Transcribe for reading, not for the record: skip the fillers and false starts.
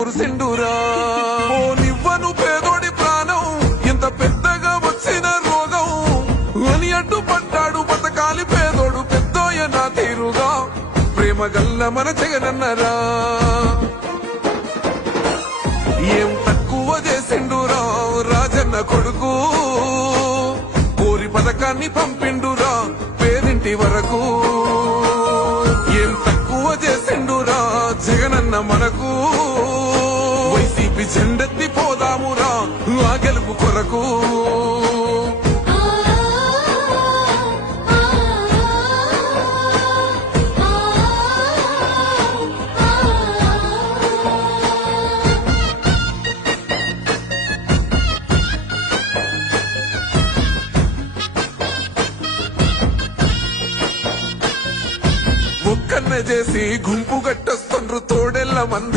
కురిసిండురా ఓ నివ్వను పేదోడి ప్రాణం ఎంత పెద్దగా వచ్చిన రోగం అని అడ్డుపడ్డాడు బతకాలి పేదోడు పెద్దోయ నా తీరుగా ప్రేమ గల్ల మన జగనన్నరా ఏం తక్కువ చేసిండురా రాజన్న కొడుకు కోరి పథకాన్ని పంపిండురా పేదింటి వరకు ఏం తక్కువ చేసిండురా జగనన్న మనకు వైసీపీ జెండెత్తి పోదామురా ఆ గెలుపు కొరకు ఒక్కన్న చేసి గుంపు గట్టొస్తుండ్రు తోడెల్ల మంద